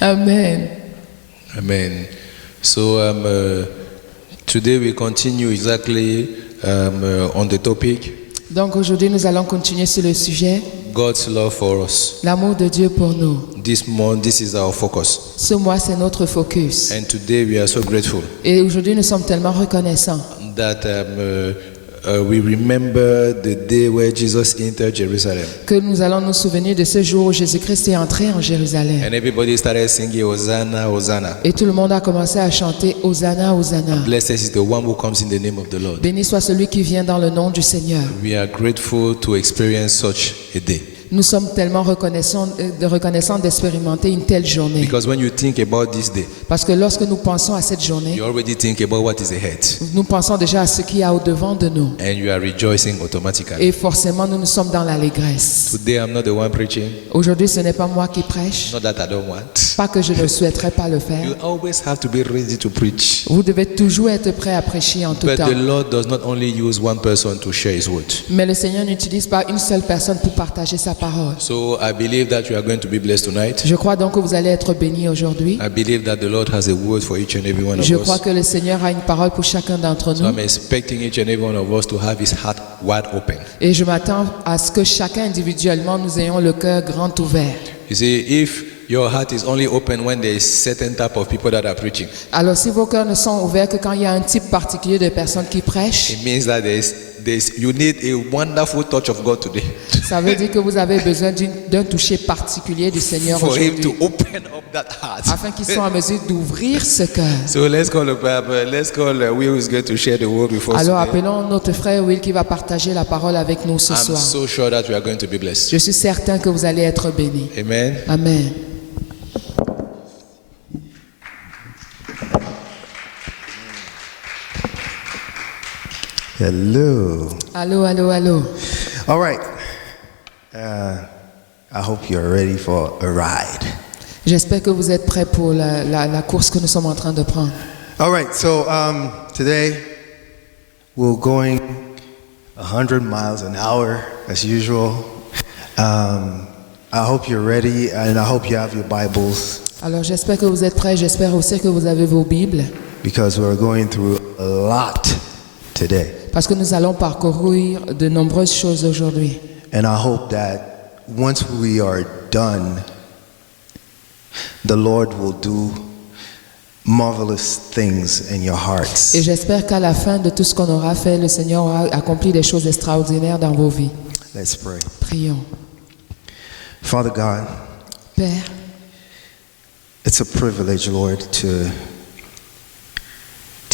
Amen. Amen. So today we continue exactly on the topic, Donc aujourd'hui, nous allons continuer sur le sujet, God's love for us. l'amour de Dieu pour nous. This month, this is our focus. Ce mois, c'est notre focus. And today we are so grateful Et aujourd'hui, nous sommes tellement reconnaissants that we remember the day where Jesus entered Jerusalem. que nous allons nous souvenir de ce jour où Jésus-Christ est entré en Jérusalem. And everybody started singing Hosanna, Hosanna. Et tout le monde a commencé à chanter Hosanna, Hosanna. Blessed is the one who comes in the name of the Lord. Béni soit celui qui vient dans le nom du Seigneur. We are grateful to experience such a day. Nous sommes tellement reconnaissants d'expérimenter une telle journée. Because when you think about this day, Parce que lorsque nous pensons à cette journée, you already think about what is ahead. nous pensons déjà à ce qu'il y a au-devant de nous. And you are rejoicing automatically. Et forcément, nous sommes dans l'allégresse. Today I'm not the one preaching. Aujourd'hui, ce n'est pas moi qui prêche. Not that I don't want. Pas que je ne souhaiterais pas le faire. You always have to be ready to preach. Vous devez toujours être prêt à prêcher en tout But temps. the Lord does not only use one person to share His word. Mais le Seigneur n'utilise pas une seule personne pour partager sa parole. So I believe that you are going to be blessed tonight. Je crois donc que vous allez être bénis aujourd'hui. I believe that the Lord has a word for each and every one of Je crois us. que le Seigneur a une parole pour chacun d'entre So nous. I'm expecting each and every one of us to have his heart wide open. Et je m'attends à ce que chacun individuellement, nous ayons le cœur grand ouvert. You see, if your heart is only open when there is certain type of people that are preaching, Alors si vos cœurs ne sont ouverts que quand il y a un type particulier de personnes qui prêchent, it means that you need a wonderful touch of God today ça veut dire que vous avez besoin d'un toucher particulier du Seigneur for him aujourd'hui, to open up that heart. afin qu'ils soient en mesure d'ouvrir ce cœur. So let's call Will who is going to share the word with us Alors today. appelons notre frère Will qui va partager la parole avec nous ce I'm soir. so sure that we are going to be blessed. Je suis certain que vous allez être bénis. Amen. Amen. Hello. Allô, allô, allô. All right. I hope you're ready for a ride. J'espère que vous êtes prêts pour la course que nous sommes en train de prendre. All right. So today we're going 100 miles an hour as usual. I hope you're ready, and I hope you have your Bibles Alors j'espère que vous êtes prêts, j'espère aussi que vous avez vos Bibles, because we're going through a lot today. parce que nous allons parcourir de nombreuses choses aujourd'hui. And I hope that once we are done, the Lord will do marvelous things in your hearts. Et j'espère qu'à la fin de tout ce qu'on aura fait, le Seigneur aura accompli des choses extraordinaires dans vos vies. Let's pray. Prions. Father God, Père, it's a privilege, Lord, to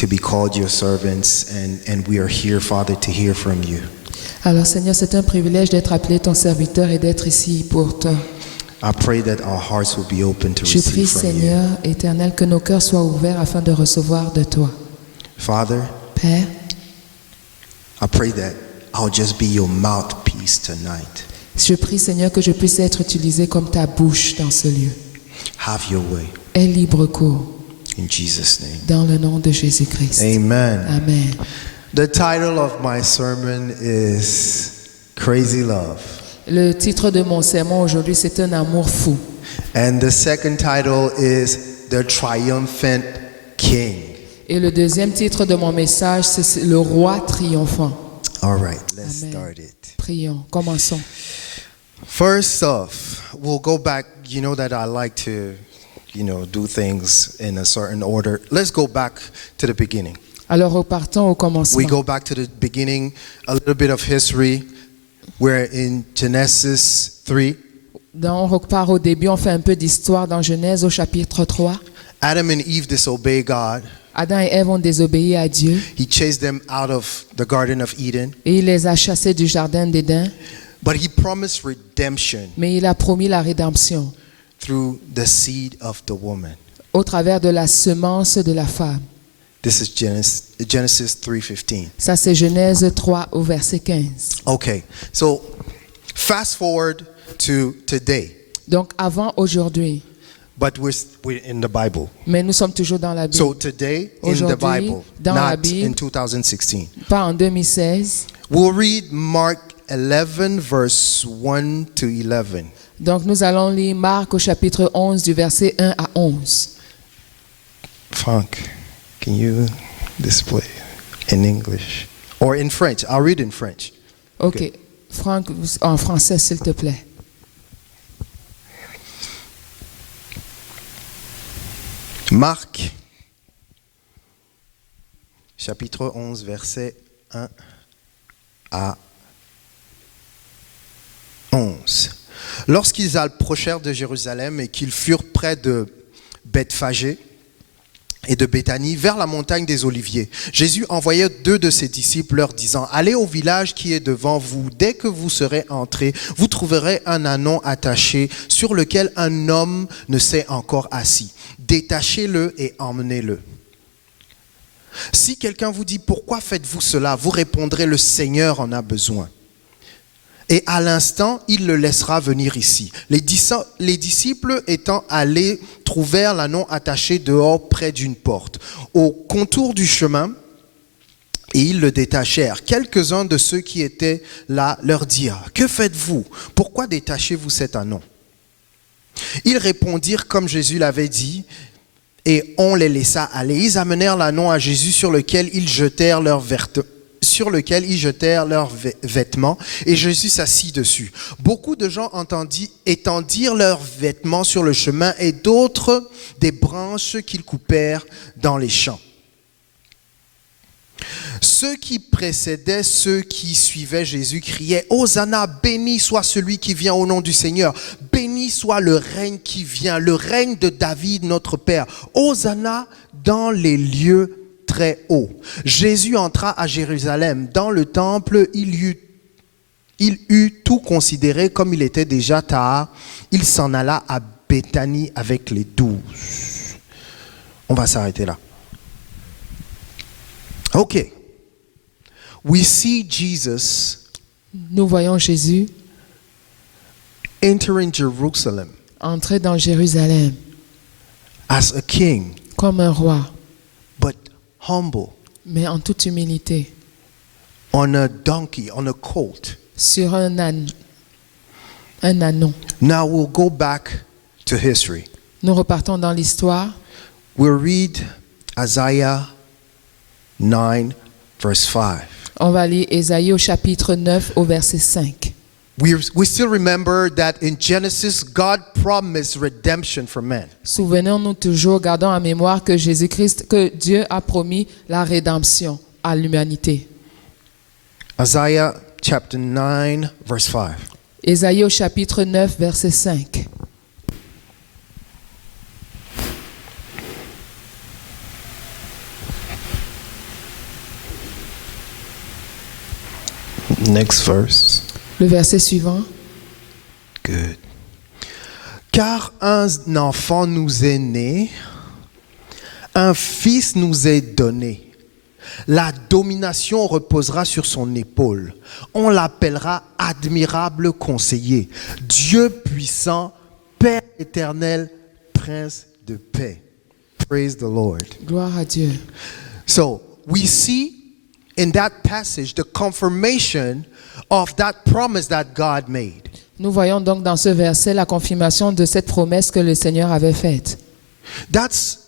be called your servants, and we are here, Father, to hear from you. alors Seigneur, c'est un privilège d'être appelé ton serviteur et d'être ici pour toi. I pray that our hearts will be open to Je prie, receive from you. Seigneur éternel, que nos cœurs soient ouverts afin de recevoir de toi. Father, Père, I pray that I'll just be your mouthpiece tonight. je prie, Seigneur, que je puisse être utilisé comme ta bouche dans ce lieu. Have your way. Aie libre cours In Jesus' name. dans le nom de Jésus-Christ. Amen. Amen. The title of my sermon is Crazy Love. Le titre de mon sermon aujourd'hui, c'est un amour fou. And the second title is The Triumphant King. Et le deuxième titre de mon message, c'est le roi triomphant. All right, let's Amen. start it. Prions, commençons. First off, we'll go back. You know that I like to, do things in a certain order. Let's go back to the beginning. Alors repartons au We commencement. go back to the beginning, a little bit of history. We're in Genesis 3. On repart au début, on fait un peu d'histoire dans Genèse au chapitre 3. Adam and Eve disobey God. Adam et Ève ont désobéi à Dieu He chased them out of the Garden of Eden. et il les a chassés du jardin d'Éden, But he promised redemption mais il a promis la rédemption through the seed of the woman. au travers de la semence de la femme. This is Genesis 3:15. Ça, c'est Genèse 3 au verset 15. Okay, so fast forward to today, Donc avant aujourd'hui, but we're in the Bible. mais nous sommes toujours dans la Bible. So today in the Aujourd'hui, Bible, dans la not Bible. in 2016. Pas en 2016. We'll read Mark 11, verse 1 to 11. Donc nous allons lire Marc au chapitre 11 du verset 1 à 11. Frank, can you display in English? Or in French? I'll read in French. OK. Franck, en français, s'il te plaît. Marc, chapitre 11, verset 1 à 11. Lorsqu'ils approchèrent de Jérusalem et qu'ils furent près de Bethphagée et de Béthanie, vers la montagne des Oliviers, Jésus envoya 2 de ses disciples, leur disant: allez au village qui est devant vous. Dès que vous serez entrés, vous trouverez un ânon attaché sur lequel un homme ne s'est encore assis. Détachez-le et emmenez-le. Si quelqu'un vous dit: pourquoi faites-vous cela? Vous répondrez: le Seigneur en a besoin. Et à l'instant, il le laissera venir ici. Les disciples étant allés trouvèrent l'ânon attaché dehors près d'une porte, au contour du chemin, et ils le détachèrent. Quelques-uns de ceux qui étaient là leur dirent: que faites-vous? Pourquoi détachez-vous cet ânon? Ils répondirent comme Jésus l'avait dit, et on les laissa aller. Ils amenèrent l'ânon à Jésus sur lequel ils jetèrent leurs vêtements, et Jésus s'assit dessus. Beaucoup de gens étendirent leurs vêtements sur le chemin, et d'autres des branches qu'ils coupèrent dans les champs. Ceux qui précédaient ceux qui suivaient Jésus criaient: Hosanna, béni soit celui qui vient au nom du Seigneur. Béni soit le règne qui vient, le règne de David notre Père. Hosanna dans les lieux très hauts. Jésus entra à Jérusalem. Dans le temple, il eut tout considéré comme il était déjà tard. Il s'en alla à Béthanie avec les 12. On va s'arrêter là. OK. We see Jesus Nous voyons Jésus entering Jerusalem entrer dans Jérusalem as a king, comme un roi, but humble, mais en toute humilité, on a donkey, on a colt. sur un ânon. Now we'll go back to history. Nous repartons dans l'histoire. We'll read Isaiah 9, verse 5. On va lire Ésaïe au chapitre 9 au verset 5. We still remember that in Genesis, God promised redemption for man. Souvenons-nous toujours, gardons en mémoire que que Dieu a promis la rédemption à l'humanité. Isaiah chapter 9, verse 5. Ésaïe au chapitre 9, verset 5. Next verse. Le verset suivant. Good. Car un enfant nous est né, un fils nous est donné. La domination reposera sur son épaule. On l'appellera admirable conseiller, Dieu puissant, Père éternel, Prince de paix. Praise the Lord. Gloire à Dieu. So we see in that passage the confirmation of that promise that God made. Nous voyons donc dans ce verset la confirmation de cette promesse que le Seigneur avait faite. That's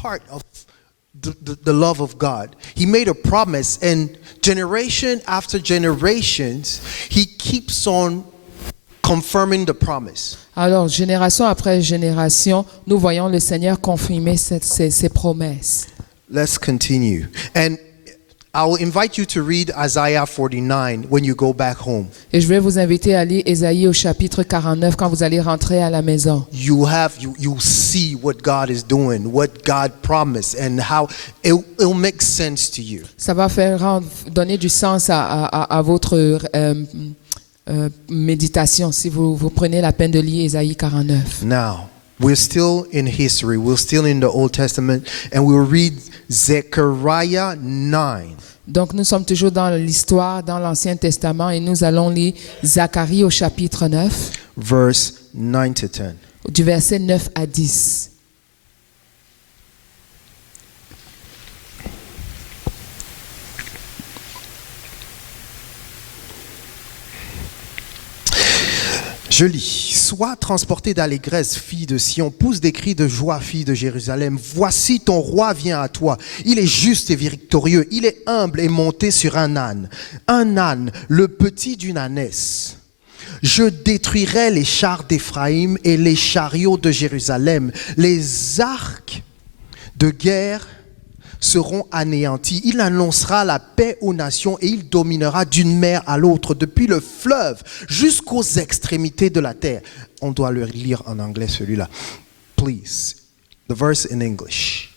part of the love of God. He made a promise, and generation after generations, He keeps on confirming the promise. Alors, génération après génération, nous voyons le Seigneur confirmer ces promesses. Let's continue. And I will invite you to read Isaiah 49 when you go back home. Et je vais vous inviter à lire Ésaïe au chapitre 49 quand vous allez rentrer à la maison. You see what God is doing, what God promised, and how it'll make sense to you. Ça va donner du sens à votre méditation si vous prenez la peine de lire Ésaïe 49. Now, we're still in history. We're still in the Old Testament, and we'll read Zechariah 9. Donc nous sommes toujours dans l'histoire, dans l'Ancien Testament, et nous allons lire Zacharie au chapitre 9, verse 9 to 10. du verset 9 à 10. Je lis. Sois transporté d'allégresse, fille de Sion, pousse des cris de joie, fille de Jérusalem. Voici ton roi vient à toi. Il est juste et victorieux. Il est humble et monté sur un âne, le petit d'une ânesse. Je détruirai les chars d'Éphraïm et les chariots de Jérusalem. Les arcs de guerre seront anéantis. Il annoncera la paix aux nations et il dominera d'une mer à l'autre, depuis le fleuve jusqu'aux extrémités de la terre. On doit le lire en anglais celui-là. Please, the verse in English.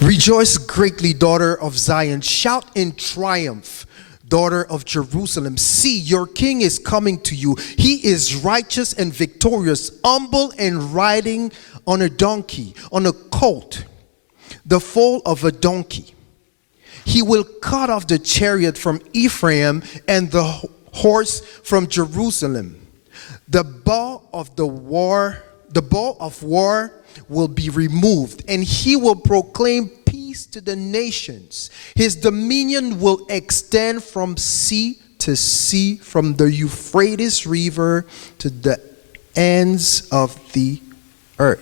Rejoice greatly, daughter of Zion. Shout in triumph, daughter of Jerusalem. See, your king is coming to you. He is righteous and victorious, humble and riding on a donkey, on a colt, the foal of a donkey. He will cut off the chariot from Ephraim and the horse from Jerusalem. The bow of war will be removed, and he will proclaim peace to the nations. His dominion will extend from sea to sea, from the Euphrates River to the ends of the earth.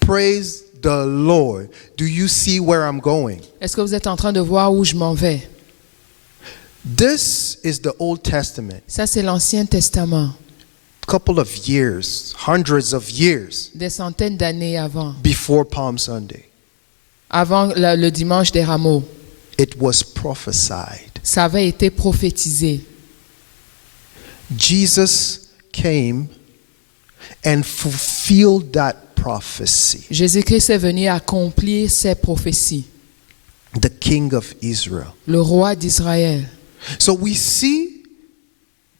Praise the Lord. Do you see where I'm going? Est-ce que vous êtes en train de voir où je m'en vais? This is the Old Testament. Ça, c'est l'Ancien Testament. Couple of years, hundreds of years Des centaines d'années avant. before Palm Sunday. Avant le dimanche des rameaux. It was prophesied. Ça avait été prophétisé. Jesus came and fulfilled that prophecy. Jésus-Christ est venu accomplir ces prophéties. The King of Israel. Le roi d'Israël. So we see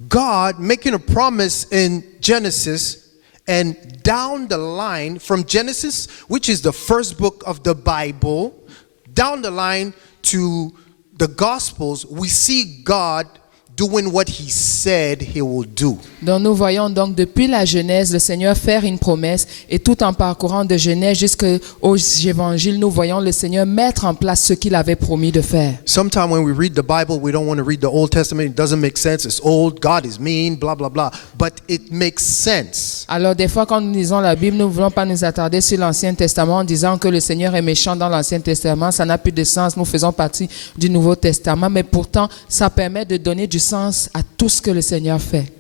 God making a promise in Genesis, and down the line from Genesis, which is the first book of the Bible, down the line to the Gospels, we see God doing what he said he will do. Donc nous voyons donc depuis la Genèse le Seigneur faire une promesse, et tout en parcourant de Genèse jusqu'aux évangiles, nous voyons le Seigneur mettre en place ce qu'il avait promis de faire. Sometimes when we read the Bible, we don't want to read the Old Testament. It doesn't make sense. It's old. God is mean, blah, blah, blah. But it makes sense. Alors des fois quand nous lisons la Bible, nous ne voulons pas nous attarder sur l'Ancien Testament en disant que le Seigneur est méchant dans l'Ancien Testament. Ça n'a plus de sens. Nous faisons partie du Nouveau Testament, mais pourtant ça permet de donner du sens à tout ce que le Seigneur fait.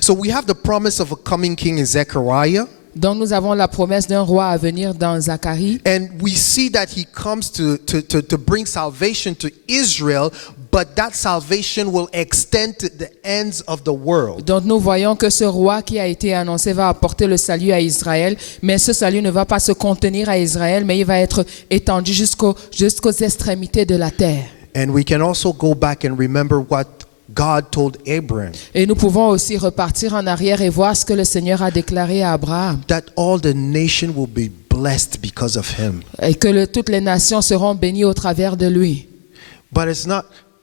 So we have the promise of a coming king in Zechariah. Donc nous avons la promesse d'un roi à venir dans Zacharie. And we see that he comes to bring salvation to Israel, but that salvation will extend to the ends of the world. Donc nous voyons que ce roi qui a été annoncé va apporter le salut à Israël, mais ce salut ne va pas se contenir à Israël, mais il va être étendu jusqu'aux extrémités de la terre. And we can also go back and remember what God told Abraham. Et nous pouvons aussi repartir en arrière et voir ce que le Seigneur a déclaré à Abraham. That all the nation will be blessed because of him. Et que toutes les nations seront bénies au travers de lui. But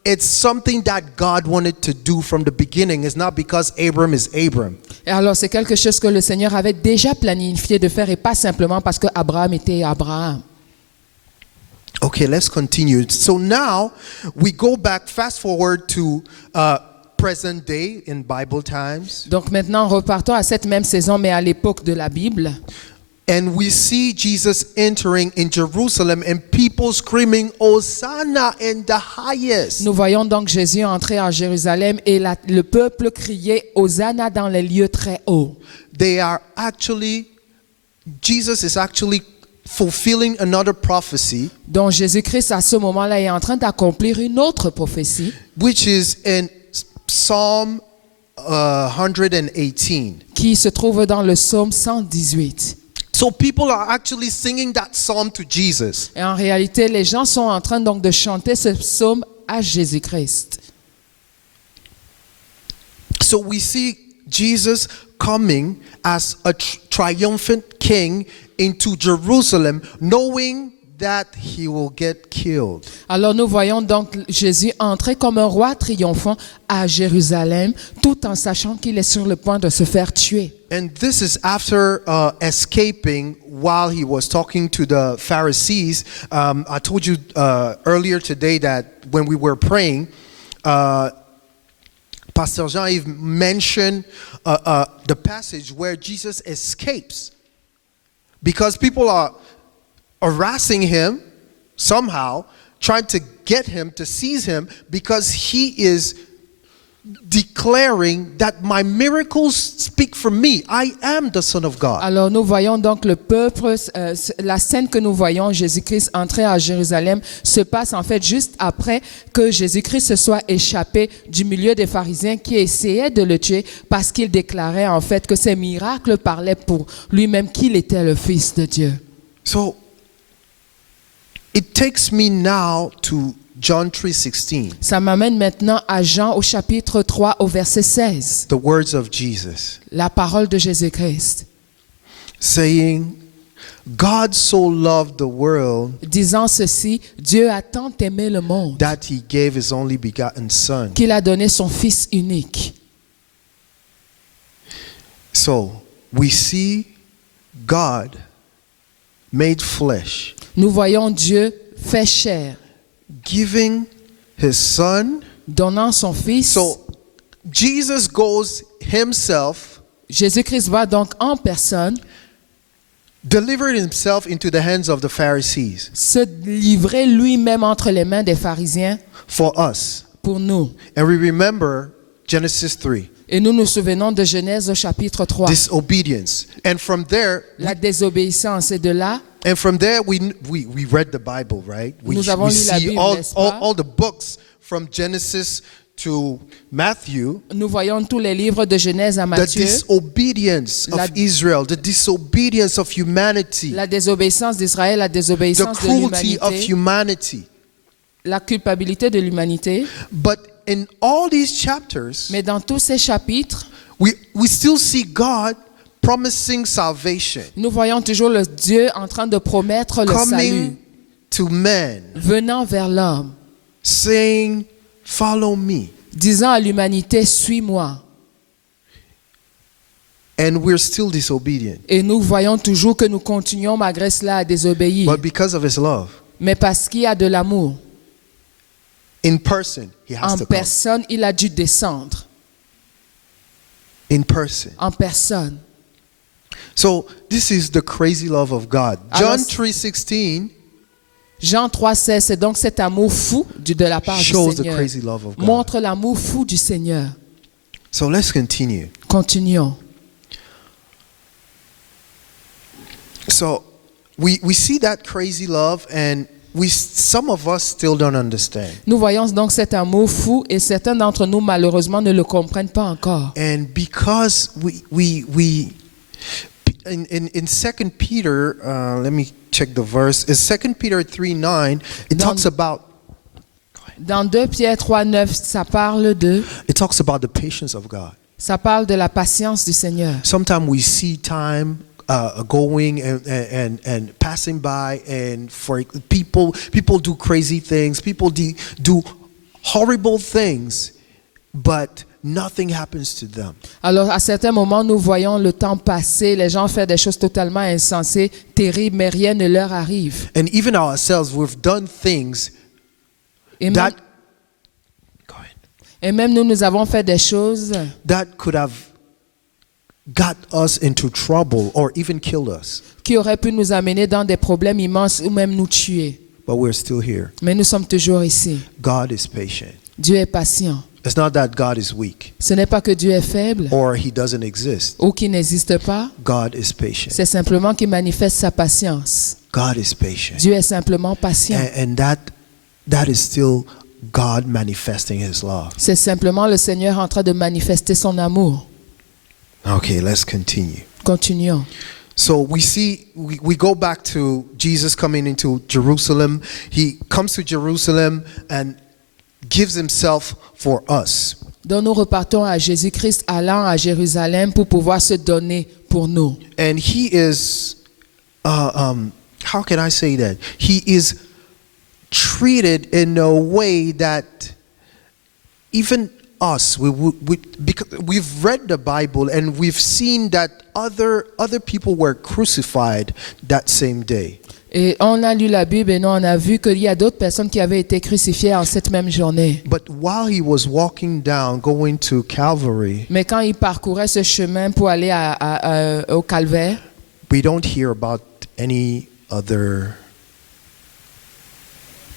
it's something that God wanted to do from the beginning. It's not because Abram is Abram. Et alors c'est quelque chose que le Seigneur avait déjà planifié de faire, et pas simplement parce que Abraham était Abraham. Okay, let's continue. So now we go back, fast forward to present day in Bible times. Donc maintenant repartons à cette même saison, mais à l'époque de la Bible. And we see Jesus entering in Jerusalem and people screaming, Hosanna in the highest. Nous voyons donc Jésus entrer en Jérusalem et le peuple criait Hosanna dans les lieux très hauts. Jesus is actually fulfilling another prophecy. Donc Jésus-Christ à ce moment-là est en train d'accomplir une autre prophétie. Which is in Psalm 118. Qui se trouve dans le psaume 118. So people are actually singing that psalm to Jesus. Et en réalité, les gens sont en train donc de chanter ce psaume à Jésus-Christ. So we see Jesus coming as a triumphant king into Jerusalem, knowing that he will get killed. Alors nous voyons donc Jésus entrer comme un roi triomphant à Jérusalem, tout en sachant qu'il est sur le point de se faire tuer. And this is after escaping while he was talking to the Pharisees. I told you earlier today that when we were praying, Pastor Jean-Yves mentioned the passage where Jesus escapes because people are harassing him somehow, trying to get him to seize him because he is declaring that my miracles speak for me. I am the Son of God. Alors nous voyons donc le peuple, la scène que nous voyons, Jésus-Christ entrer à Jérusalem, se passe en fait juste après que Jésus-Christ se soit échappé du milieu des pharisiens qui essayaient de le tuer parce qu'il déclarait en fait que ses miracles parlaient pour lui-même qu'il était le Fils de Dieu. So it takes me now to John 3:16. Ça m'amène maintenant à Jean au chapitre 3 au verset 16. The words of Jesus La parole de Jésus-Christ saying, God so loved the world disant ceci, Dieu a tant aimé le monde that he gave his only begotten son. qu'il a donné son Fils unique. So we see God made flesh, Nous voyons Dieu fait chair, giving his son. donnant son Fils. So Jesus goes himself, Jésus-Christ va donc en personne delivered himself into the hands of the Pharisees se livrer lui-même entre les mains des pharisiens for us. pour nous. And we remember Genesis 3, Et nous nous souvenons de Genèse au chapitre 3. disobedience. And from there, La désobéissance. Et de là, we read the Bible, right? Nous avons lu la Bible, n'est-ce pas? all the books from Genesis to Matthew. nous voyons tous les livres de Genèse à The Matthieu. disobedience La- of Israel, the disobedience of humanity, La désobéissance d'Israël, la the désobéissance de cruelty of l'humanité, humanity. la culpabilité de l'humanité. But in all these chapters, Mais dans tous ces chapitres, we still see God promising salvation, nous voyons toujours le Dieu en train de promettre le salut, coming to men, venant vers l'homme, saying, follow me. disant à l'humanité, suis-moi. And we're still disobedient. Et nous voyons toujours que nous continuons malgré cela à désobéir. But because of his love, Mais parce qu'il y a de l'amour, in person, he has en to come. personne, il a dû descendre. In person. En personne. So this is the crazy love of God. Alors, John 3:16 Jean 3,16, c'est donc cet amour fou de la part du shows the Seigneur. crazy love of God. Montre l'amour fou du Seigneur. So let's continue. Continuons. So we see that crazy love, and some of us still don't understand. Nous voyons donc cet amour fou et certains d'entre nous malheureusement ne le comprennent pas encore. And because we in 2 Peter, let me check the verse. In 2 Peter 3:9, it talks about Dans 2 Pierre 3,9, ça parle the patience of God. ça parle de la patience du Seigneur. Sometimes we see time going and passing by, and for people do crazy things, people do horrible things, but nothing happens to them. Alors, à certains moments, nous voyons le temps passer, les gens font des choses totalement insensées, terribles, mais rien ne leur arrive. And even ourselves, we've done things Et that même, et même nous, nous avons fait des choses that could have got us into trouble or even killed us, qui auraient pu nous amener dans des problèmes immenses ou même nous tuer. but we're still here. Mais nous sommes toujours ici. God is patient. Dieu est patient. It's not that God is weak Ce n'est pas que Dieu est faible or he doesn't exist. ou qu'il n'existe pas. God is patient. C'est simplement qu'il manifeste sa patience. God is patient. Dieu est simplement patient. And that is still God manifesting his love. C'est simplement le Seigneur en train de manifester son amour. Okay, let's continue. Continuons. So we go back to Jesus coming into Jerusalem. He comes to Jerusalem and gives himself for us. Donc nous repartons à Jésus-Christ allant à Jérusalem pour pouvoir se donner pour nous. And he is, how can I say that? He is treated in a way that even us, because we've read the Bible and we've seen that other people were crucified that same day. Et on a lu la Bible et nous on a vu qu'il y a d'autres personnes qui avaient été crucifiées en cette même journée. But while he was walking down, going to Calvary, Mais quand il parcourait ce chemin pour aller au calvaire, we don't hear about any other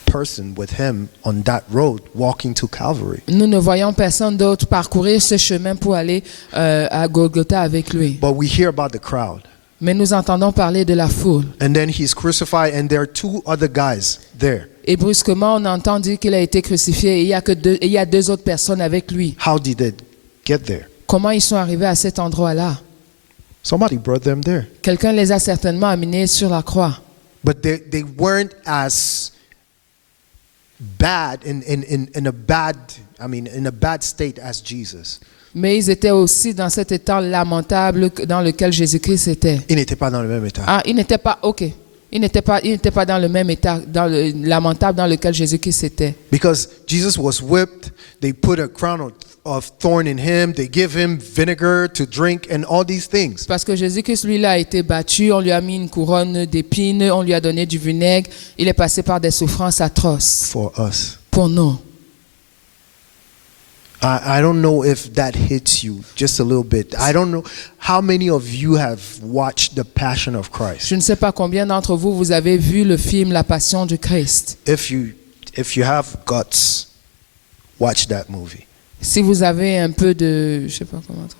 person with him on that road walking to Calvary. nous ne voyons personne d'autre parcourir ce chemin pour aller à Golgotha avec lui. But we hear about the crowd. Mais nous entendons parler de la foule. And then he's crucified and there are two other guys there. Et brusquement, on entend dire qu'il a été crucifié et il y a deux autres personnes avec lui. How did they get there? Comment ils sont arrivés à cet endroit-là? Somebody brought them there. Quelqu'un les a certainement amenés sur la croix. But they weren't as bad in a bad state as Jesus. Mais ils étaient aussi dans cet état lamentable dans lequel Jésus-Christ était. Ils n'étaient pas dans le même état. Ah, ils n'étaient pas, ok. Ils n'étaient pas dans le même état, dans le lamentable dans lequel Jésus-Christ était. Because Jesus was whipped, they put a crown of thorn in him, they give him vinegar to drink and all these things. Parce que Jésus-Christ, lui, a été battu, on lui a mis une couronne d'épines, on lui a donné du vinaigre, il est passé par des souffrances atroces. For us. Pour nous. I don't know if that hits you just a little bit. I don't know how many of you have watched The Passion of Christ. Je ne sais pas combien d'entre vous, vous avez vu le film La Passion du Christ. If you have guts, watch that movie. Si vous avez un peu de, je sais pas comment dire,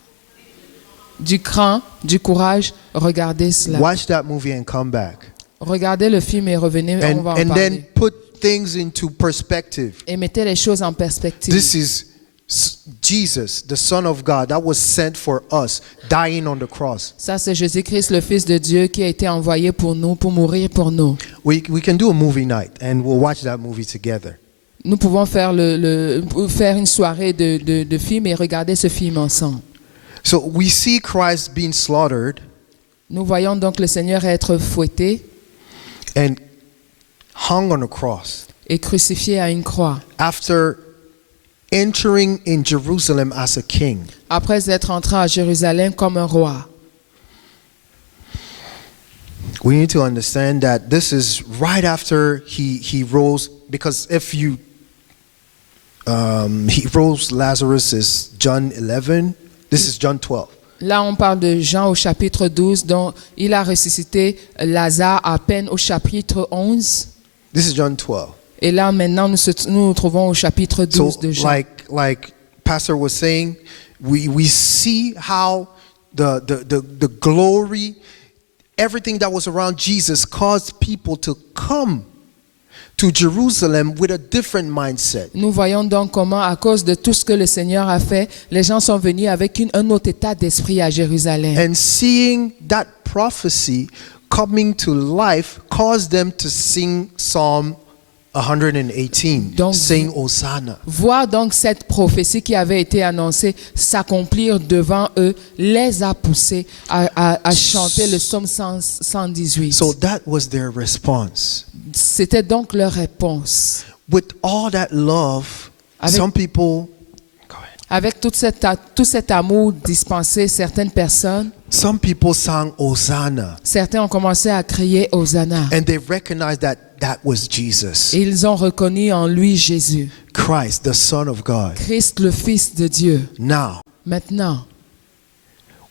du cran, du courage, regardez cela. Watch that movie and come back. Regardez le film et revenez, on va en And parler. then put things into perspective. Et mettez les choses en perspective. This is Jesus, the Son of God, that was sent for us, dying on the cross. Ça, c'est Jésus-Christ, le Fils de Dieu, qui a été envoyé pour nous, pour mourir pour nous. We can do a movie night and we'll watch that movie together. Nous pouvons faire faire une soirée de films et regarder ce film ensemble. So we see Christ being slaughtered Nous voyons donc le Seigneur être fouetté and hung on a cross et crucifié à une croix. after entering in Jerusalem as a king. Après être entré à Jérusalem comme un roi. We need to understand that this is right after he rose, because if you he rose Lazarus is John 11. This is John 12. Là, on parle de Jean au chapitre 12, dont il a ressuscité Lazare à peine au chapitre 11. This is John 12. Et là, maintenant, nous nous trouvons au chapitre 12 So de Jean. like Pastor was saying, we see how the glory, everything that was around Jesus caused people to come to Jerusalem with a different mindset. Nous voyons donc comment, à cause de tout ce que le Seigneur a fait, les gens sont venus avec un autre état d'esprit à Jérusalem. And seeing that prophecy coming to life caused them to sing Psalm 118, Donc, saying Hosanna. Voir donc cette prophétie qui avait été annoncée s'accomplir devant eux les a poussés à chanter le psaume 118. So that was their response. C'était donc leur réponse. With all that love, Avec- some people, go ahead. Avec tout cet amour dispensé, certaines personnes, Some people sang Hosanna, certains ont commencé à crier Hosanna. and they recognized that was Jesus, Et ils ont reconnu en lui Jésus, Christ, the Son of God. Christ le Fils de Dieu. Now, Maintenant,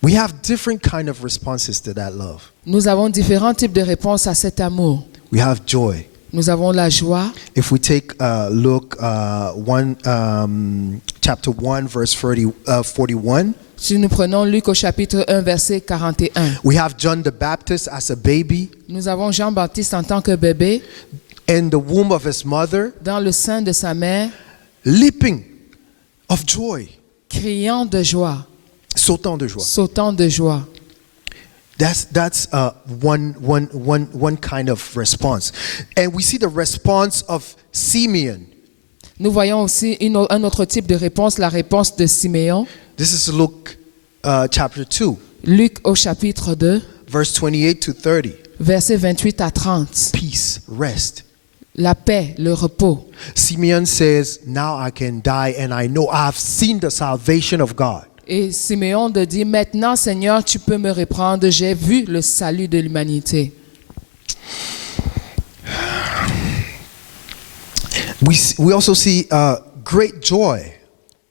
we have different kind of responses to that love. nous avons différents types de réponses à cet amour. We have joy. Nous avons la joie. If we take a look, chapter 1, verse 41, Si nous prenons Luc au chapitre 1, verset 41, we have John the Baptist as a baby nous avons Jean-Baptiste en tant que bébé in the womb of his mother, dans le sein de sa mère, leaping of joy, criant de joie, sautant de joie. sautant de joie. That's one kind of response. And we see the response of Simeon. Nous voyons aussi un autre type de réponse, la réponse de Siméon. This is Luke chapter 2, Luc au chapitre 2, verse 28 to 30. versets 28 à 30. Peace, rest. la paix, le repos. Simeon says, now I can die and I know I have seen the salvation of God. Et Siméon de dire, maintenant Seigneur, tu peux me reprendre, j'ai vu le salut de l'humanité. We also see great joy.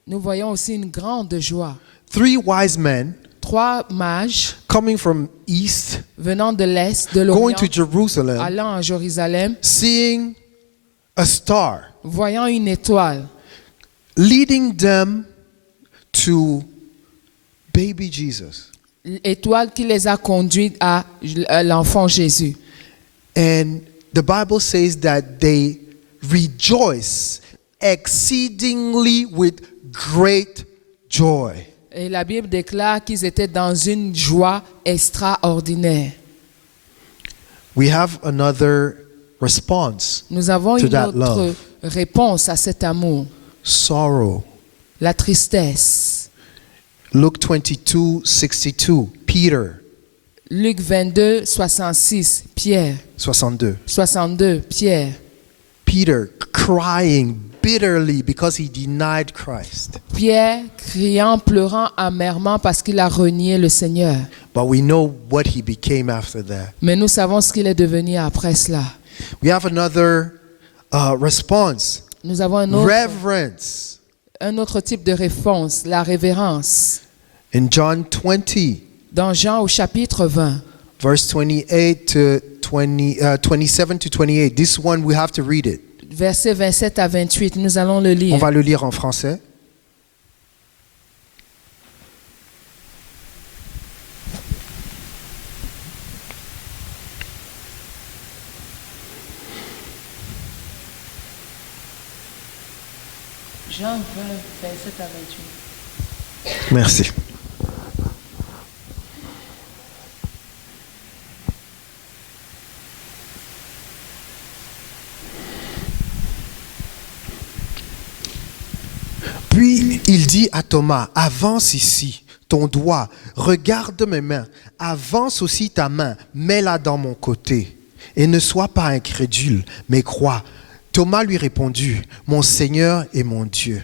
Nous voyons aussi une grande joie. 3 wise men 3 mages coming from east, venant de l'Est, de going l'Orient, to Jerusalem, allant à Jérusalem, seeing a star, voyant une étoile, leading them to baby Jesus. étoile qui les a conduits à l'enfant Jésus. And the Bible says that they rejoice exceedingly with great joy. Et la Bible déclare qu'ils étaient dans une joie extraordinaire. We have another response. Nous avons To une that autre love. réponse à cet amour, Sorrow. la tristesse. Luke 22:62. Peter Luc 22, 66, Pierre. 62. 62, Pierre. Peter crying bitterly because he denied Christ. Pierre criant, pleurant amèrement parce qu'il a renié le Seigneur. But we know what he became after that. Mais nous savons ce qu'il est devenu après cela. We have another response. Nous avons Reverence. un autre type de réponse, la révérence. In John 20, Dans Jean au chapitre 20, verse 28 to 27 to 28. This one we have to read it. versets 27 à 28, nous allons le On lire. va le lire en français. Jean 20, 27 à 28. Merci. Puis il dit à Thomas, avance ici ton doigt, regarde mes mains, avance aussi ta main, mets-la dans mon côté, et ne sois pas incrédule, mais crois. Thomas lui répondit, mon Seigneur et mon Dieu.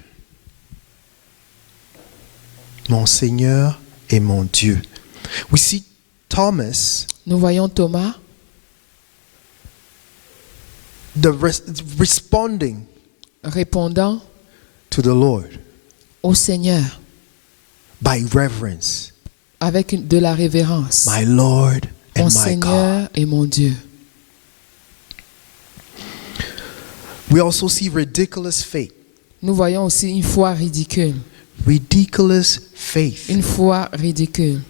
Mon Seigneur et mon Dieu. We see Thomas, Nous voyons Thomas responding répondant to the Lord au Seigneur by reverence. avec de la révérence. My Lord and Mon my Seigneur God. et mon Dieu. We also see ridiculous faith. Nous voyons aussi une foi ridicule. Ridiculous faith. Une foi ridicule.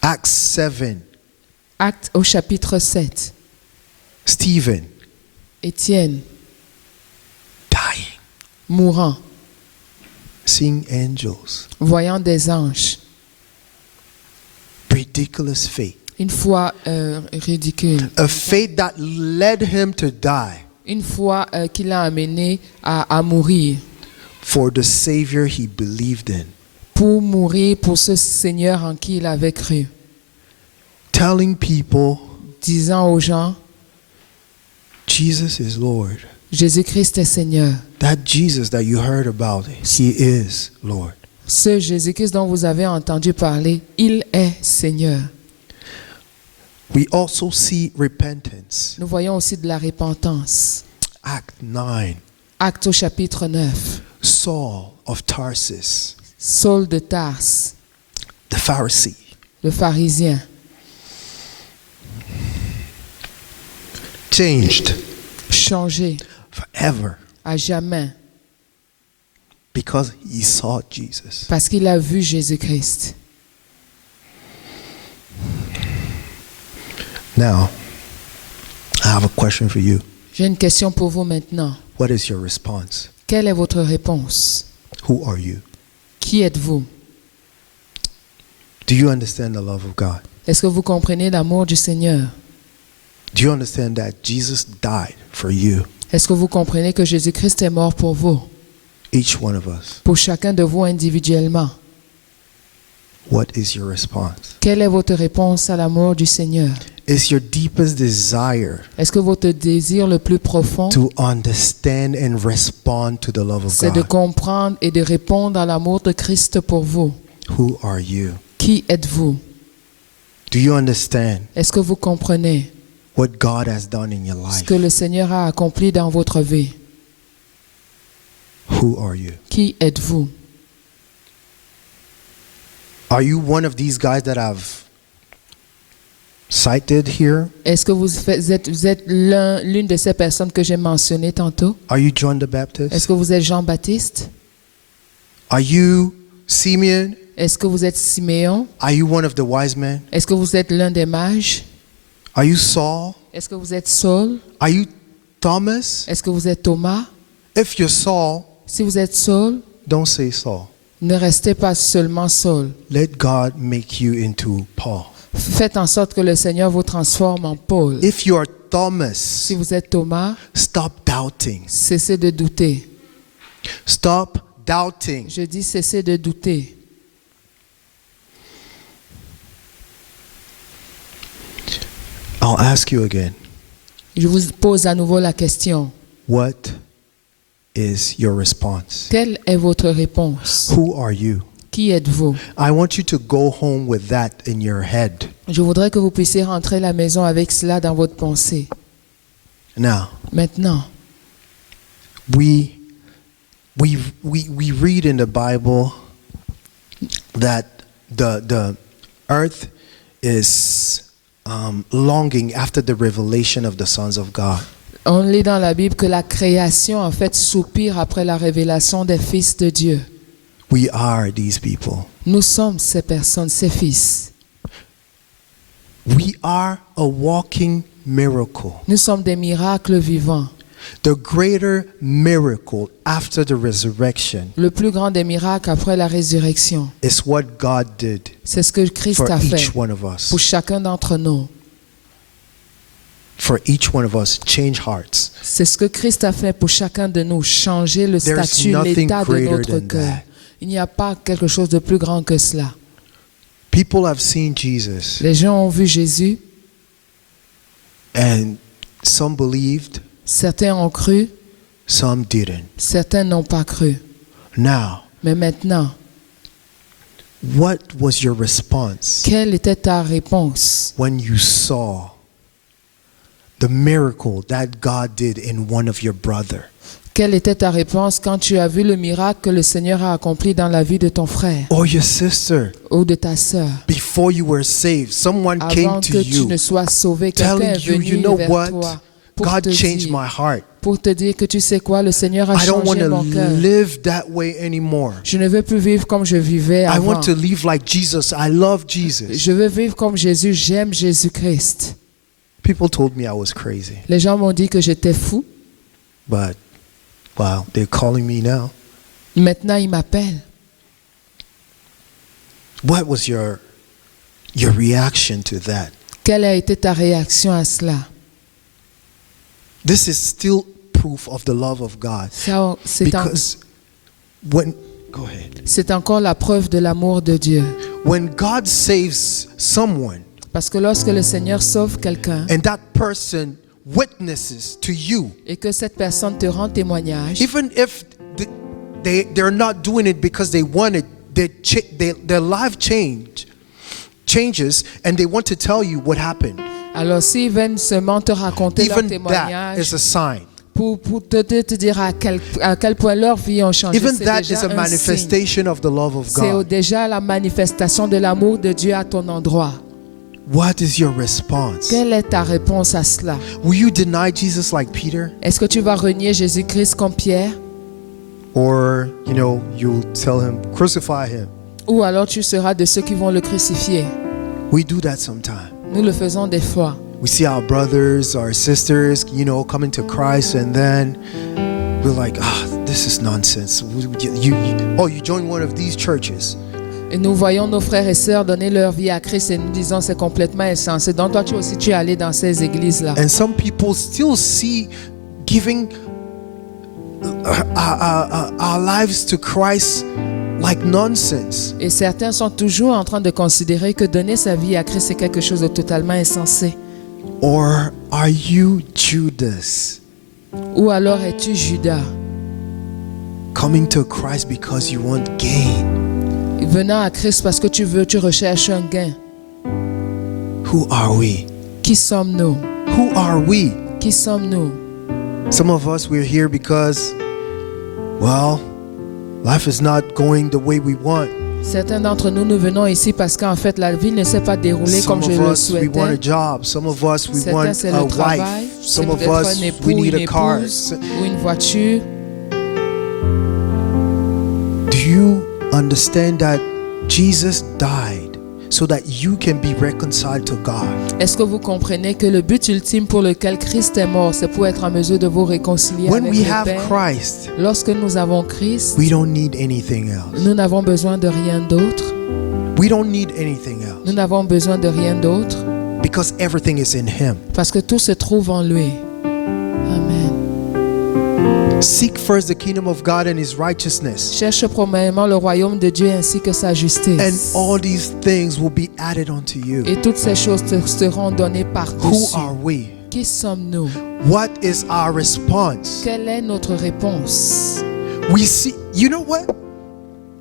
Acts 7. Acte au chapitre 7. Stephen Étienne dying, mourant, seeing angels. voyant des anges. Ridiculous faith. Une foi ridicule. A faith that led him to die Une foi qui l'a amené à mourir. for the Savior he believed in. Pour mourir pour ce Seigneur en qui il avait cru. Telling people, Disant aux gens, Jesus is Lord. Jésus-Christ est Seigneur. That Jesus that you heard about, he is Lord. Ce Jésus-Christ dont vous avez entendu parler, il est Seigneur. We also see repentance. Nous voyons aussi de la repentance. Act 9. Acte au chapitre 9. Saul of Tarsus, Saul de Tarse, the Pharisee, le pharisien, changed changé forever à jamais because he saw Jesus. parce qu'il a vu Jésus-Christ. Now, I have a question for you. J'ai une question pour vous maintenant. What is your response? Quelle est votre réponse? Who are you? Qui êtes-vous? Do you understand the love of God? Est-ce que vous comprenez l'amour du Seigneur? Do you understand that Jesus died for you, Est-ce que vous comprenez que Jésus-Christ est mort pour vous? each one of us? Pour chacun de vous individuellement. What is your response? Quelle est votre réponse à l'amour du Seigneur? is your deepest desire Est-ce que votre désir le plus profond, to understand and respond to the love of c'est de God? comprendre et de répondre à l'amour de Christ pour vous? Who are you? Qui êtes-vous? Do you understand Est-ce que vous comprenez what God has done in your ce life? que le Seigneur a accompli dans votre vie? Who are you? Qui êtes-vous? Are you one of these guys that I've cited here? Est-ce que vous êtes l'une de ces personnes que j'ai mentionnées tantôt? Are you John the Est-ce Baptist? que vous êtes Jean-Baptiste? Are you Simeon? Est-ce que vous êtes Siméon? Are you one of the wise men? Est-ce que vous êtes l'un des mages? Are you Saul? Est-ce que vous êtes Saul? Are you Thomas? Est-ce que vous êtes Thomas? If you're Saul, Si vous êtes Saul, don't say Saul. ne restez pas seulement Saul. Let God make you into Paul. Faites en sorte que le Seigneur vous transforme en Paul. If you are Si Thomas, vous êtes Thomas, stop doubting. cessez de douter. Stop doubting. Je dis cessez de douter. I'll ask you again. Je vous pose à nouveau la question. What is your response? Quelle est votre réponse? Who are you? Qui êtes-vous? I want you to go home with that in your head. Je voudrais que vous puissiez rentrer à la maison avec cela dans votre pensée. Now, Maintenant, we read in the Bible that the earth is longing after the revelation of the sons of God. on lit dans la Bible que la création en fait soupire après la révélation des fils de Dieu. We are these people. Nous sommes ces personnes, ces fils. We are a walking miracle. Nous sommes des miracles vivants. The greater miracle after the resurrection Le plus grand des miracles après la résurrection, is what God did c'est ce que Christ for a fait each one of us. pour chacun d'entre nous. For each one of us, change hearts. C'est ce que Christ a fait pour chacun de nous, changer le There's statut, nothing l'état de greater notre than cœur. that. Il n'y a pas quelque chose de plus grand que cela. People have seen Jesus, Les gens ont vu Jésus, and some believed, certains ont cru, some didn't. certains n'ont pas cru. Now, Mais maintenant, what was your response quelle était ta réponse when you saw the miracle that God did in one of your brother? Quelle était ta réponse quand tu as vu le miracle que le Seigneur a accompli dans la vie de ton frère Or your sister? ou de ta sœur? Before you were saved, someone came Avant to que tu you ne sois sauvé, quelqu'un telling est you, venu you know vers what? toi pour God te changed dire, my heart. pour te dire que tu sais quoi, le Seigneur a I don't want changé to mon cœur. live that way anymore. Je ne veux plus vivre comme je vivais I avant. want to live like Jesus. I love Jesus. Je veux vivre comme Jésus, j'aime Jésus-Christ. People told me I was crazy, Les gens m'ont dit que j'étais fou. but wow, they're calling me now. Maintenant, ils m'appellent. What was your reaction to that? Quelle a été ta réaction à cela? This is still proof of the love of God, Ça, because when go ahead. c'est encore la preuve de l'amour de Dieu. When God saves someone Parce que lorsque le Seigneur sauve quelqu'un and that person witnesses to you, et que cette personne te rend témoignage, even if they're not doing it because they want it, their life changes and they want to tell you what happened. alors s'ils viennent seulement te raconter leur Even that témoignage is a sign. pour te dire à quel point leur vie a changé, Even c'est that déjà is a un signe. manifestation of the love of C'est God. déjà la manifestation de l'amour de Dieu à ton endroit. What is your response? Quelle est ta réponse à cela? Will you deny Jesus like Peter? Est-ce que tu vas renier Jésus-Christ comme Pierre? Or, you'll tell him, crucify him. Ou alors tu seras de ceux qui vont le crucifier? We do that sometimes. Nous le faisons des fois. We see our brothers, our sisters, coming to Christ, and then we're like, this is nonsense. You join one of these churches. Et nous voyons nos frères et sœurs donner leur vie à Christ et nous disons c'est complètement insensé. Donc toi aussi tu es allé dans ces églises-là. And some people still see giving our lives to Christ like nonsense. Et certains sont toujours en train de considérer que donner sa vie à Christ c'est quelque chose de totalement insensé. Or are you Judas, Ou alors es-tu Judas, coming to Christ because you want gain? venant à Christ parce que tu recherches un gain? Who are we? Qui sommes-nous? Who are we? Qui sommes-nous? Some of us, we're here because, well, life is not going the way we want. Certains d'entre nous, nous venons ici parce qu'en fait, la vie ne s'est pas déroulée Some comme je of le us, we want a souhaitais. job. Some of us, we Certains, want c'est a le travail. wife. C'est Some of peut-être us, un époux, we need une a car. épouse ou une voiture. Do you understand that Jesus died so that you can be reconciled to God? Est-ce que vous comprenez que le but ultime pour lequel Christ est mort, c'est pour être en mesure de vous réconcilier When avec we le have Père? Christ, Lorsque nous avons Christ, we don't need anything else. nous n'avons besoin de rien d'autre. We don't need anything Nous else n'avons besoin de rien d'autre because everything is in Him. parce que tout se trouve en lui. Amen. Seek first the kingdom of God and His righteousness, Cherche premièrement le royaume de Dieu ainsi que sa and justice. all these things will be added unto you. Et toutes ces choses te seront données Who par-dessus. are we? Qui sommes-nous? What is our response? Quelle est notre réponse? We see, you know what?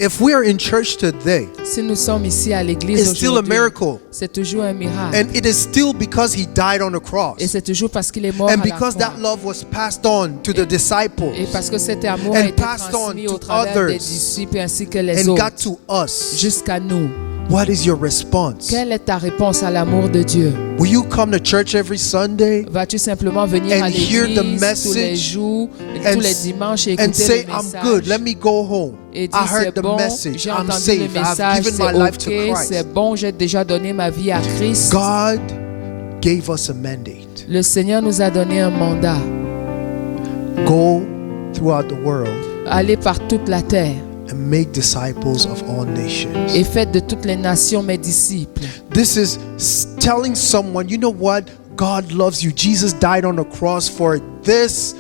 If we are in church today, Si nous sommes ici à l'église it's still a aujourd'hui, miracle. c'est toujours un miracle. And it is still because He died on the cross. Et c'est toujours parce qu'il est mort And à la because croix. that love was passed on to the disciples Et parce que cet amour and a été passed on transmis to au travers others des disciples ainsi que les and got autres to us, jusqu'à nous. what is your response? Quelle est ta réponse à l'amour de Dieu? Will you come to church every Sunday Vas-tu simplement venir and à hear the l'église tous les message jours, and- tous les dimanches et and écouter say, le I'm message? good, let me go home? Et I dire heard c'est the bon, message, j'ai I'm entendu safe, le I've message, given c'est my life to ok, Christ. c'est bon, j'ai déjà donné ma vie à Christ. God gave us a mandate. Le Seigneur nous a donné un mandat. Go throughout the world Allez par toute la terre and make disciples of all nations. et faites de toutes les nations mes disciples. This is telling someone, you know what? God loves you. Jesus died on the cross for this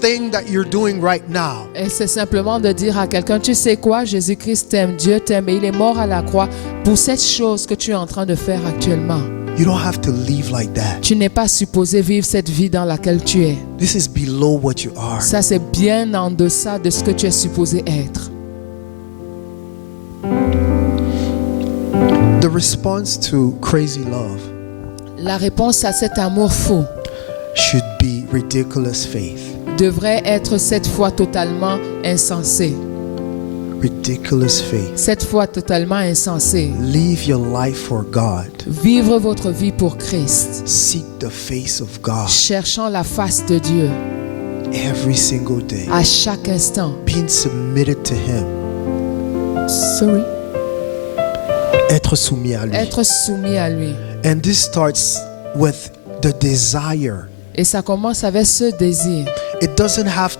thing that you're doing right now. Et c'est simplement de dire à quelqu'un, tu sais quoi, Jésus-Christ t'aime, Dieu t'aime et il est mort à la croix pour cette chose que tu es en train de faire actuellement. You don't have to live like that. Tu n'es pas supposé vivre cette vie dans laquelle tu es. This is below what you are. Ça, c'est bien en deçà de ce que tu es supposé être. The response to crazy love La réponse à cet amour fou should be ridiculous faith. devrait être cette foi totalement insensée. Ridiculous faith. Cette foi totalement insensée. Live your life for God. Vivre votre vie pour Christ, Seek the face of God cherchant la face de Dieu every single day. à chaque instant. Being submitted to Him. Sorry. Être soumis à lui. Être soumis à lui. And this starts with the desire. Et ça commence avec ce désir. It doesn't have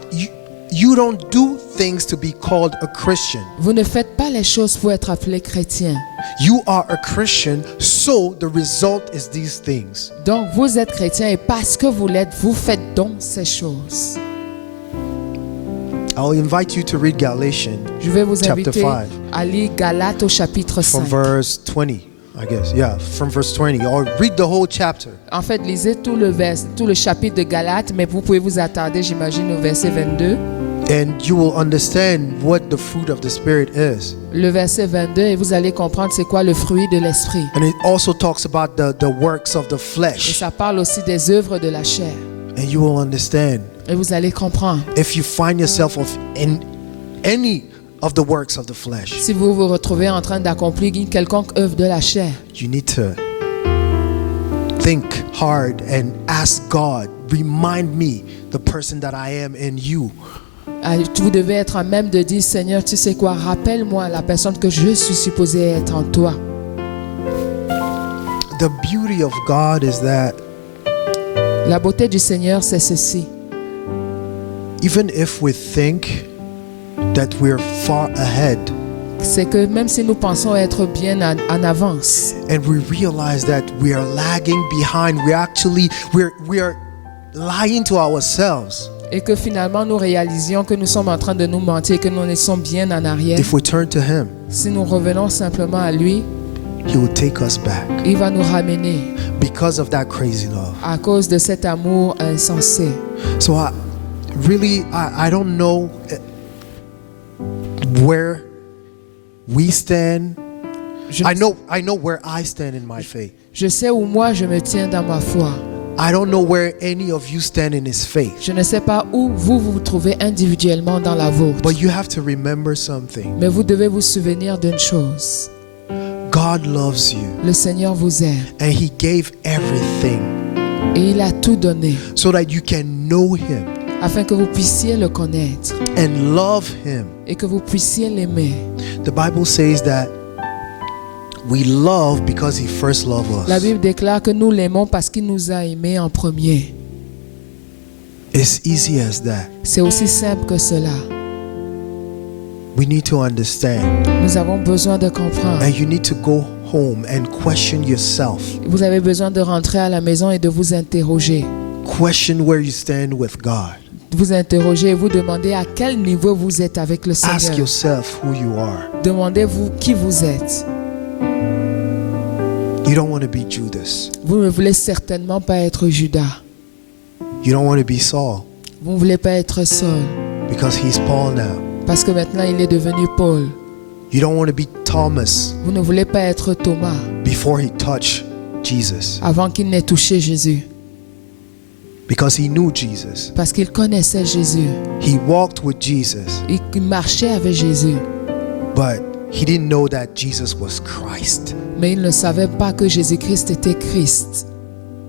you don't do things to be called a Christian. Vous ne faites pas les choses pour être appelé chrétien. You are a Christian, so the result is these things. Donc vous êtes chrétien et parce que vous l'êtes, vous faites donc ces choses. I'll invite you to read Galatians Je vais vous Chapter inviter 5. à lire Galates au chapitre from 5. verse 20, I guess. Yeah, from verse 20. Or read the whole chapter. En fait, lisez tout le chapitre de Galates, mais vous pouvez vous attarder, j'imagine, au verset 22. And you will understand what the fruit of the Spirit is. Le verset 22, et vous allez comprendre c'est quoi le fruit de l'esprit. And it also talks about the works of the Et flesh. ça parle aussi des œuvres de la chair. And you will understand. Et vous allez comprendre. If you find yourself in any of the works of the flesh, Si vous vous retrouvez en train d'accomplir une quelconque œuvre de la chair, you need to think hard and ask God, remind me the person that I am in you. vous devez être en même de dire, Seigneur, tu sais quoi, rappelle-moi la personne que je suis supposé être en toi. The beauty of God is that La beauté du Seigneur, c'est ceci. even if we think that we're far ahead C'est que même si nous pensons être bien en avance, and we realize that we are lagging behind, we are lying to ourselves. et que finalement nous réalisions que nous sommes en train de nous mentir, que nous sommes bien en arrière, If we turn to Him, si nous revenons simplement à lui, He will take us back Il va nous ramener because of that crazy love. à cause de cet amour insensé. So I don't know where we stand. Je, I know where I stand in my faith. je sais où moi je me tiens dans ma foi. I don't know where any of you stand in his faith. Je ne sais pas où vous vous trouvez individuellement dans la vôtre. But you have to remember something. Mais vous devez vous souvenir d'une chose. God loves you Le Seigneur vous aime and he gave everything et il a tout donné so that you can know him afin que vous puissiez le connaître and love him. et que vous puissiez l'aimer. The Bible says that we love because he first loved La us. Bible déclare que nous l'aimons parce qu'il nous a aimés en premier. It's easy as that. C'est aussi simple que cela. We need to understand. Nous avons besoin de comprendre. And you need to go home and question yourself. Vous avez besoin de rentrer à la maison et de vous interroger. Question where you stand with God. Vous interroger et vous demander à quel niveau vous êtes avec le Ask Seigneur. yourself who you are. Demandez-vous qui vous êtes. You don't want to be Judas. Vous ne voulez certainement pas être Judas. You don't want to be Saul Vous ne voulez pas être Saul. because he's Paul now. Parce que maintenant il est devenu Paul. You don't want to be Thomas Vous ne voulez pas être Thomas before he touched Jesus avant qu'il n'ait touché Jésus. because he knew Jesus. Parce qu'il connaissait Jésus. He walked with Jesus, Il marchait avec Jésus. but he didn't know that Jesus was Christ. Mais il ne savait pas que Jésus-Christ était Christ.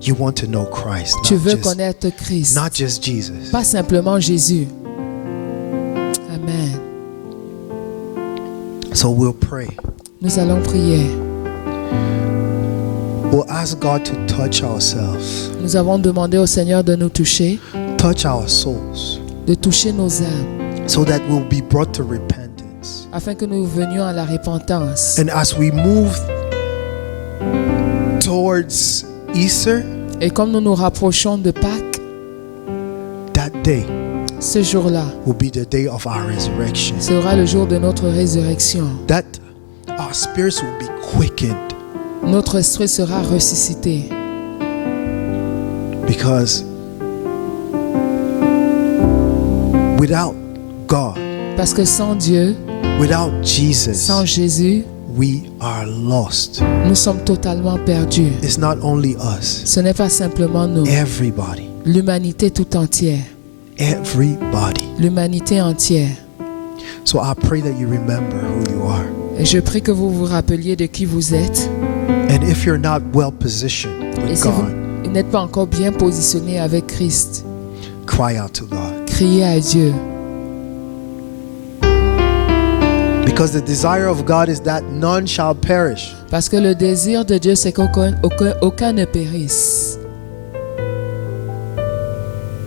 You want to know Christ, Tu veux not connaître Christ. just Jesus. Pas simplement Jésus. Amen. So we'll pray. Nous allons prier. We'll ask God to touch ourselves, Nous avons demandé au Seigneur de nous toucher, touch our souls, de toucher nos âmes, so that we'll be brought to repentance. afin que nous venions à la repentance. And as we move towards Easter, Et comme nous nous rapprochons de Pâques, that day ce jour-là will be the day of our resurrection. sera le jour de notre résurrection. That our spirits will be quickened Notre esprit sera ressuscité. because without God, Parce que sans Dieu, without Jesus, sans Jésus, we are lost. nous sommes totalement perdus. It's not only us, Ce n'est pas simplement nous. everybody. L'humanité tout entière. Everybody. L'humanité entière. So I pray that you remember who you are. Et je prie que vous vous rappeliez de qui vous êtes. And if you're not well positioned Et with si God, vous n'êtes pas encore bien positionné avec Christ, cry out to God. criez à Dieu. Because the desire of God is that none shall perish, Parce que le désir de Dieu, c'est qu'aucun ne périsse.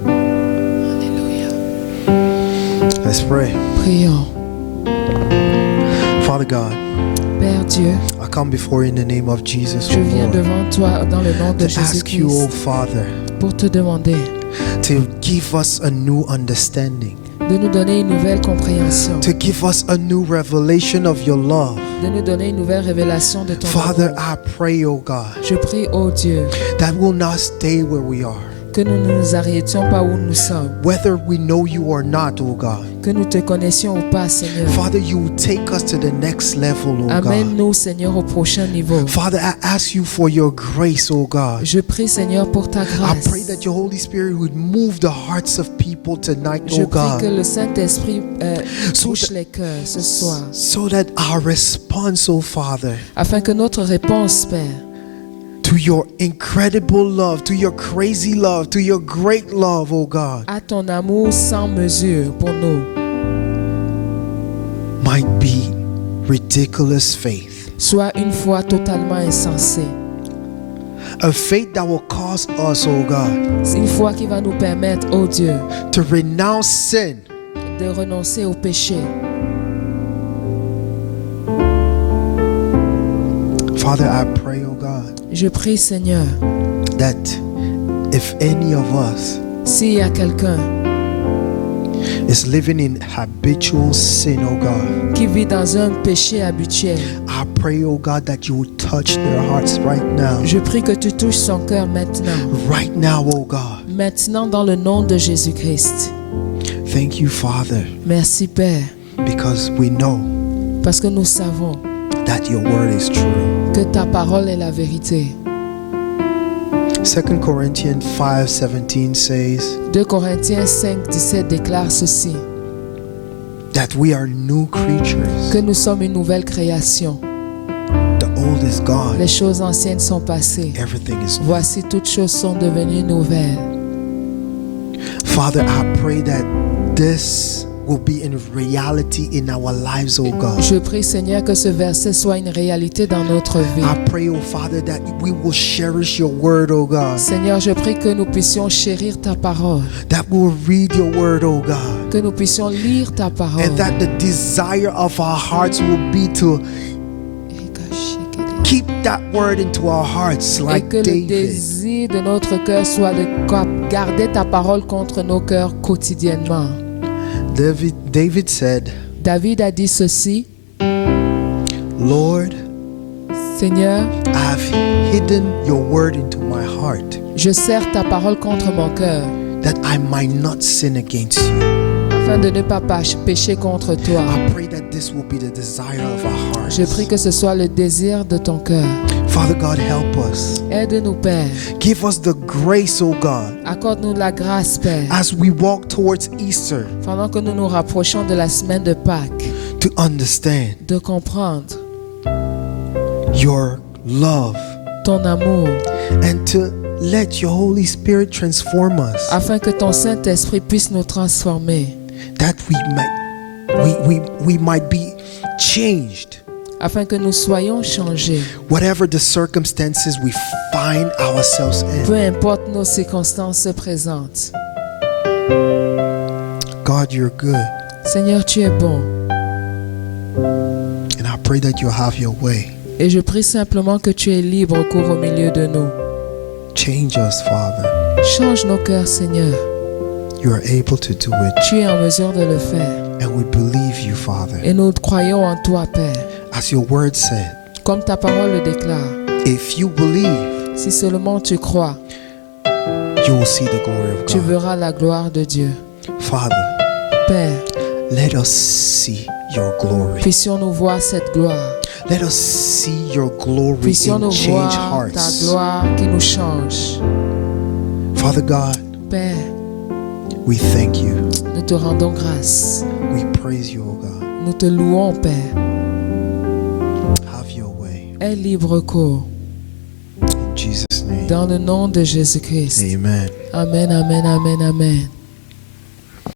Alléluia. Let's pray. Prions. Father God, Père Dieu, I come before you in the name of Jesus, je oh viens Lord, devant toi dans le nom de to ask you, oh Jésus-Christ Father, pour te demander to give us a new understanding, de nous donner une nouvelle compréhension, to give us a new revelation of your love. de nous donner une nouvelle révélation de ton Father, amour. I pray, oh God, Je prie, ô Dieu, that we'll not stay where we are. que nous ne nous arrêtions pas où nous sommes, Whether we know you or not, oh God. que nous te connaissions ou pas, Seigneur. Father, you will take us to the next level, oh God. Amène-nous, Seigneur, au prochain niveau. Father, I ask you for your grace, oh God. Je prie, Seigneur, pour ta I grâce. pray that your Holy Spirit would move the hearts of people tonight, Je oh prie que God, le Saint-Esprit So touche that- les cœurs ce soir, so that our response, oh Father, afin que notre réponse, Père, to your incredible love, to your crazy love, to your great love, oh God, à ton amour sans mesure pour nous, might be ridiculous faith. soit une foi totalement insensée. A faith that will cause us, oh God, C'est une foi qui va nous permettre, ô Dieu, to renounce sin, de renoncer au péché. Father, I pray, oh God, Je prie, Seigneur, that if any of us s'il y a quelqu'un is living in habitual sin, oh God, qui vit dans un péché habituel. I pray, oh God, that you would touch their hearts right now. Je prie que tu touches son cœur maintenant. Right now, oh God. Maintenant, dans le nom de Jésus-Christ. Thank you, Father, Merci, Père, because we know parce que nous savons that your word is true. que ta parole est la vérité. 2 Corinthians 5:17 says 2 Corinthiens 5, 17 déclare ceci, that we are new creatures. que nous sommes une nouvelle création. The old is gone. Les choses anciennes sont passées. Everything is new. Voici, toutes choses sont devenues nouvelles. Father, I pray that this will be in reality in our lives, oh God. Je prie, Seigneur, que ce verset soit une réalité dans notre vie. I pray, oh Father, that we will cherish your word, oh God. Seigneur, je prie que nous puissions chérir ta parole, That we will read your word, oh God. que nous puissions lire ta parole. And that the desire of our hearts will be to keep that word into our hearts Et like que le David. désir de notre cœur soit de garder ta parole contre nos cœurs quotidiennement. David said, David a dit ceci, Lord, Seigneur, I've hidden your word into my heart je serre ta parole contre mon cœur, that I might not sin against you. afin de ne pas pécher contre toi. I pray that this will be the desire of our hearts. Je prie que ce soit le désir de ton cœur. Father God, help us. Aide-nous, Père. Give us the grace, oh God, Accorde-nous la grâce, Père, as we walk towards Easter, pendant que nous nous rapprochons de la semaine de Pâques, to understand de comprendre your love ton amour, and to let your Holy Spirit transform us, afin que ton Saint-Esprit puisse nous transformer, that we might be changed. afin que nous soyons changés. Whatever the circumstances we find ourselves Peu in, importe nos circonstances se présentent. God, you're good. Seigneur, tu es bon. And I pray that you have your way. Et je prie simplement que tu es libre, cours au milieu de nous. Change us, Father. Change nos cœurs, Seigneur. You are able to do it. Tu es en mesure de le faire. And we believe you, Father. Et nous croyons en toi, Père. As your word said, Comme ta parole le déclare. if you believe, Si seulement tu crois, you will see the glory of tu God. verras la gloire de Dieu. Father, Père, let us see your glory. puissions-nous voir cette gloire. Let us see your glory Puissions-nous and change voir ta hearts. gloire qui nous change. Father God, Père, we thank you. nous te rendons grâce. We praise you, oh God. Nous te louons, Père. Have your way. Aie libre cours. In Jesus' name. Dans le nom de Jésus-Christ. Amen. Amen, amen, amen, amen.